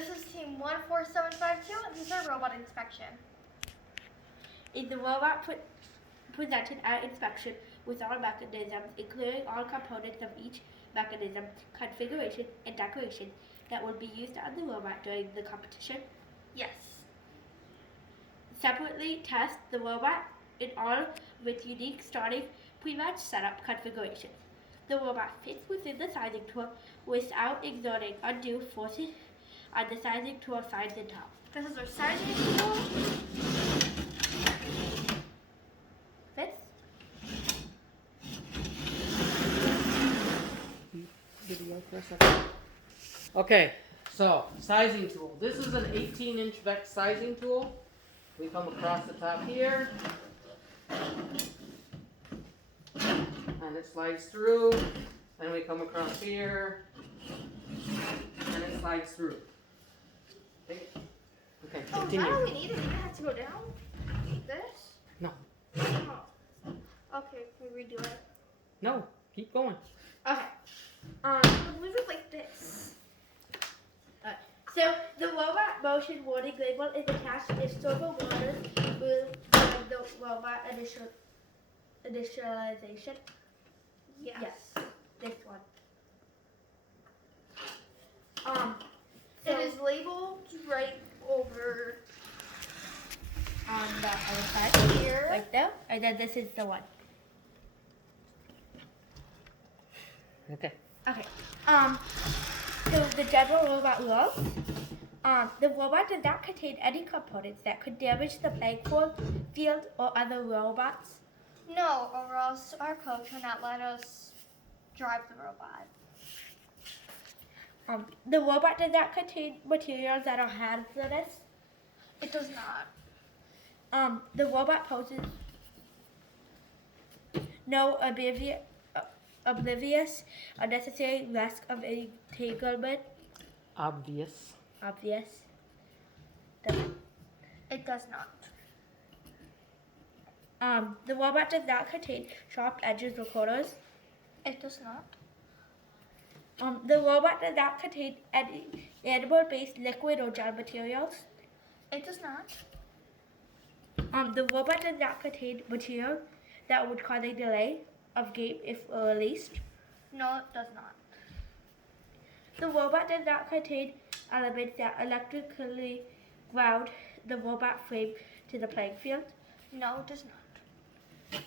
this is Team 14752, and this is our robot inspection. Is the robot presented at inspection with all mechanisms, including all components of each mechanism, configuration, and decoration that will be used on the robot during the competition? Yes. Separately test the robot in all with unique starting pre-match setup configurations. The robot fits within the sizing tool without exerting undue forces on the sizing tool sides and top. This is our sizing tool. Fits? Video for a second. Okay, so sizing tool. This is an 18-inch Vex sizing tool. We come across the top here, and it slides through. Then we come across here, and it slides through. Okay, Oh, is continue. that all we need? Does it have to go down? This? No. Oh. Okay, can we redo it? No, keep going. Okay. Leave it like this. So the robot motion warning label is attached if servo warners will the robot initialization. Yes. This one. It is labeled right over On the other side, here. like that, and then this is the one. Okay. Okay. So the general robot rules. The robot does not contain any components that could damage the playing field or other robots. No, or else our coach will not let us drive the robot. The robot does not contain materials that are hazardous. It does not. The robot poses no oblivious unnecessary risk of entanglement. Obvious. Obvious. It does not. The robot does not contain sharp edges or corners. It does not. The robot does not contain any animal-based liquid or gel materials. It does not. The robot does not contain material that would cause a delay of game if released. No, it does not. The robot does not contain elements that electrically ground the robot frame to the playing field. No, it does not.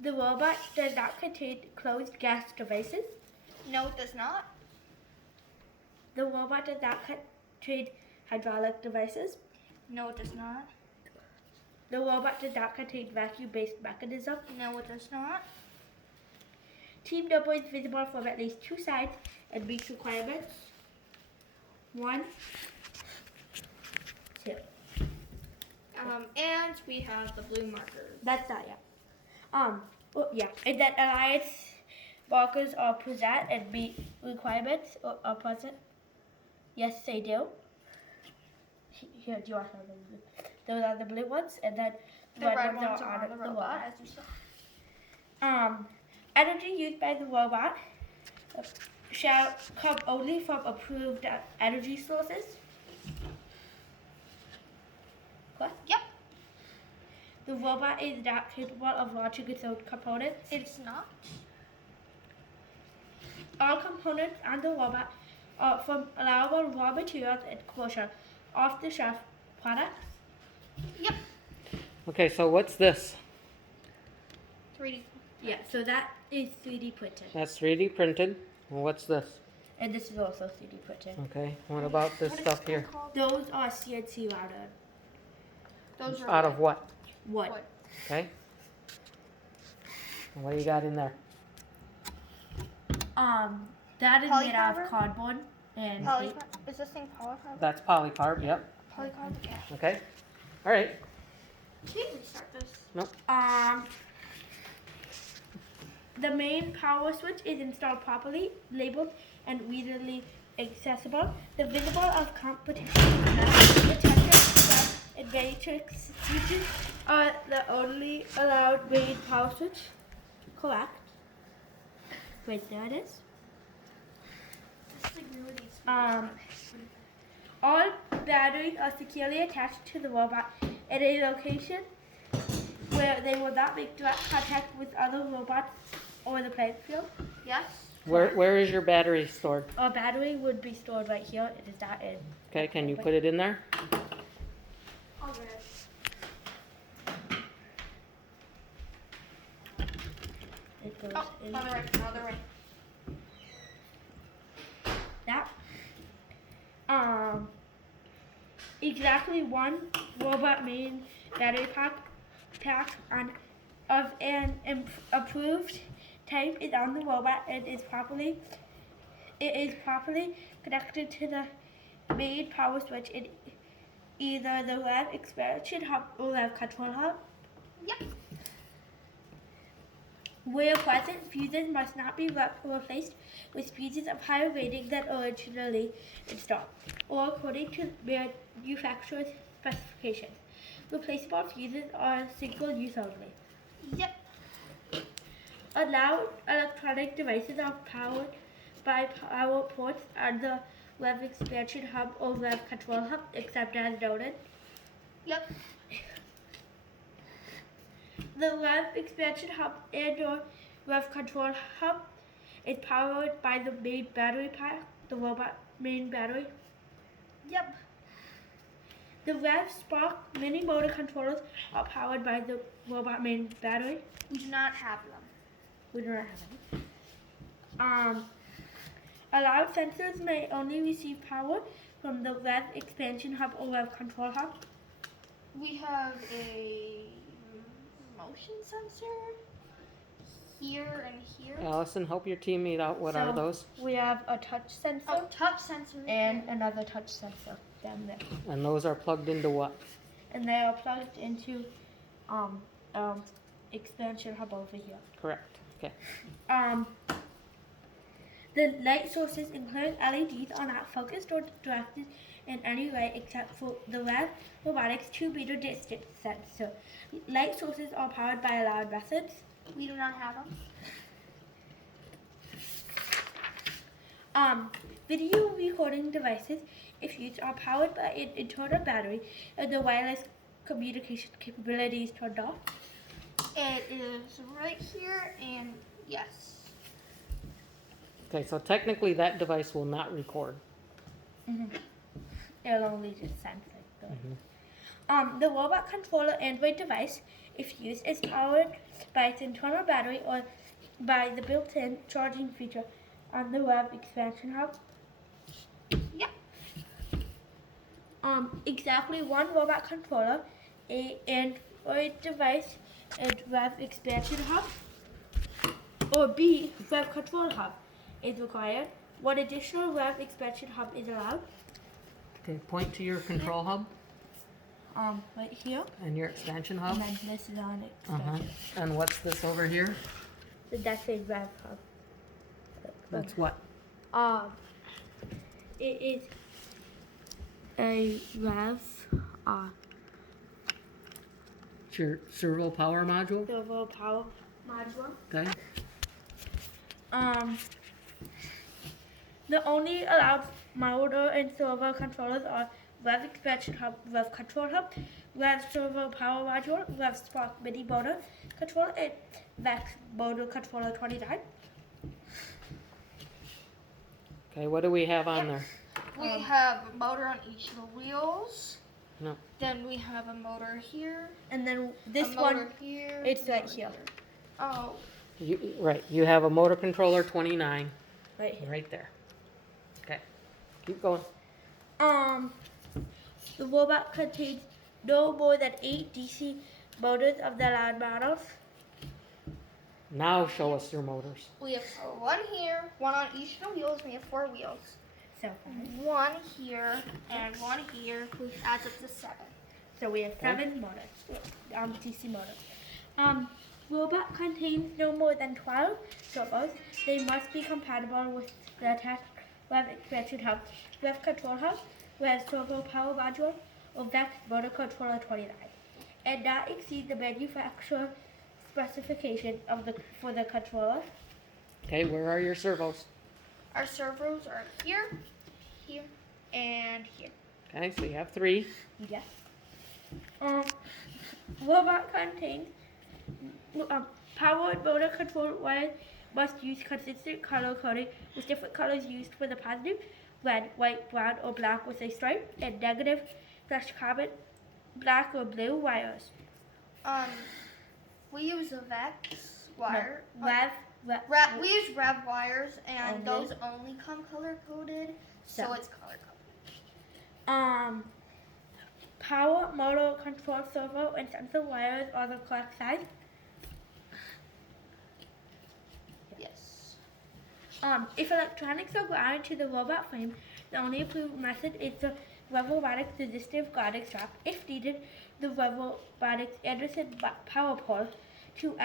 The robot does not contain closed gas devices. No, it does not. The robot does not contain hydraulic devices. No, it does not. The robot does not contain vacuum-based mechanism. No, it does not. Team number is visible from at least two sides and meets requirements. 1, 2. And we have the blue markers. That's not yet. And then alliance markers are present and meet requirements or are present. Yes, they do. Here, do you want some of them? Those are the blue ones, and then The red ones are on the robot, as you saw. Energy used by the robot shall come only from approved energy sources. What? Yep. The robot is not capable of launching its own components. It's not. All components on the robot are from allowable raw materials and commercial off-the-shelf products. Yep. Okay, so what's this? 3D. Yeah, so that is 3D printed. That's 3D printed. And what's this? And this is also 3D printed. Okay, what about this What is stuff this here? called? Those are CNC routed. Those are Out of what? Wood. Wood. Okay. And what do you got in there? That is made out Polycarbonate? of cardboard and tape. Polycarb. Is this thing polycarb? That's polycarb, yep. Polycarb? Yeah. Okay. All right. Can you restart this? The main power switch is installed properly, labeled, and readily accessible. The visible of competition, the touch and matrix switches are the only allowed main power switch. Correct. Wait, there it is. This is like really All batteries are securely attached to the robot at a location where they will not make direct contact with other robots or the playing field. Yes. Where is your battery stored? Our battery would be stored right here. It is not in. Okay, can you put it in there? Alright. It goes Oh, in other way, other way. that. Exactly one robot main battery pack of an approved type is on the robot and is properly connected to the main power switch in either the rev expansion hub or rev control hub. Yep. Where present, fuses must not be replaced with fuses of higher rating than originally installed, or according to manufacturer's specifications. Replaceable fuses are single use only. Yep. Allowed electronic devices are powered by power ports on the rev expansion hub or rev control hub, except as noted. Yep. The rev expansion hub and or rev control hub is powered by the main battery pack, the robot main battery. Yep. The rev spark mini motor controllers are powered by the robot main battery. We do not have them. We do not have any. Allowed sensors may only receive power from the rev expansion hub or rev control hub. We have a motion sensor here and here. Allison, help your teammate out. What are So- those? We have a touch sensor Oh, touch sensor. and another touch sensor down there. And those are plugged into what? And they are plugged into expansion hub over here. Correct. Okay. The light sources, including LEDs, are not focused or directed in any way except for the REV Robotics 2-meter distance sensor. Light sources are powered by allowed methods. We do not have them. Video recording devices, if used, are powered by an internal battery and the wireless communication capabilities turned off. It is right here, and yes. Okay, so technically that device will not record. It'll only just sense it. The robot controller Android device, if used, is powered by its internal battery or by the built-in charging feature on the web expansion hub. Yep. Exactly one robot controller, a Android device, and web expansion hub, or B, web control hub is required. One additional web expansion hub is allowed. Okay, point to your control hub Right here, and your expansion hub. and then this is on Uh-huh. expansion. And what's this over here? So that's a rev hub. That's what? It is a rev, It's your servo power module. servo power module. Okay. The only allowed motor and servo controllers are rev expansion hub, rev control hub, rev servo power module, rev spark mini motor controller, and vex motor controller 29. Okay, what do we have on there? We have a motor on each of the wheels. No. Then we have a motor here. And then this a motor one, here. it's a right motor here. Oh, Right, you have a motor controller 29 right here. right there. Okay, keep going. The robot contains no more than 8 DC motors of the allowed models. Now show us your motors. we have one here, one on each of the wheels. We have 4 wheels. So, One here and one here, which adds up to 7. so we have 7 motors, DC motors. Robot contains no more than 12 servos. They must be compatible with the attached web expansion hub, web control hub, web servo power module, or VEX motor controller 29, and not exceed the manufacturer specification for the controller. Okay, where are your servos? Our servos are here, here, and here. Okay, so you have 3. Yes. Robot contains powered motor control wires must use consistent color coding with different colors used for the positive, red, white, brown, or black with a stripe, and negative / carbon, black or blue wires. We use a Vex wire. Rev. We use Rev wires, and Only? those only come color coded, so So. it's color coded. Power, motor, control, servo, and sensor wires are the correct size. Yes. If electronics are grounded to the robot frame, the only approved method is the Revobotics resistive guarding strap. If needed, the Revobotics Anderson power pole to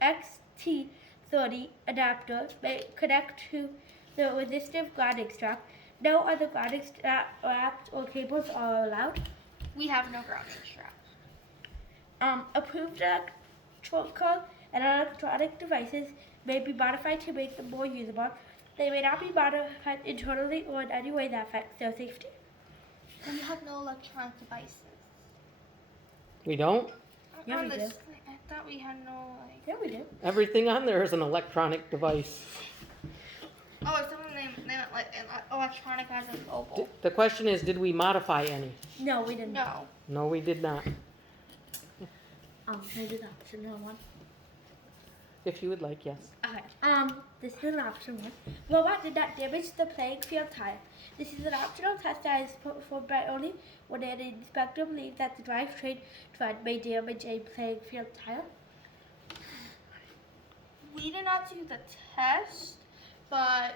XT30 adapter may connect to the resistive guarding strap. No other guarding straps or cables are allowed. We have no grounding strap. Approved electrical and electronic devices may be modified to make them more usable. They may not be modified internally or in any way that affects their safety. We have no electronic devices. We don't? Yeah, we do. I thought we had no, like... Yeah, we do. Everything on there is an electronic device. Oh, it's something they meant like electronic as in mobile. The question is, did we modify any? No, we didn't. No. No, we did not. Maybe the option one. If you would like, yes. Okay. This is an option one. Robot did not damage the playing field tire. This is an optional test that is performed by only when an inspector believes that the drivetrain tread may damage a playing field tire. We did not do the test, but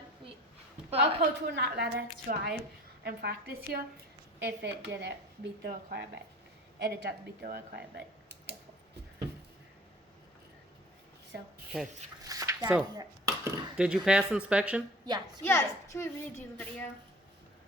Our coach will not let us drive and practice here if it didn't meet the requirement. And it doesn't meet the requirement. Therefore. So, Okay. that So- is it. Did you pass inspection? Yes. we Yes. did. Can we redo the video?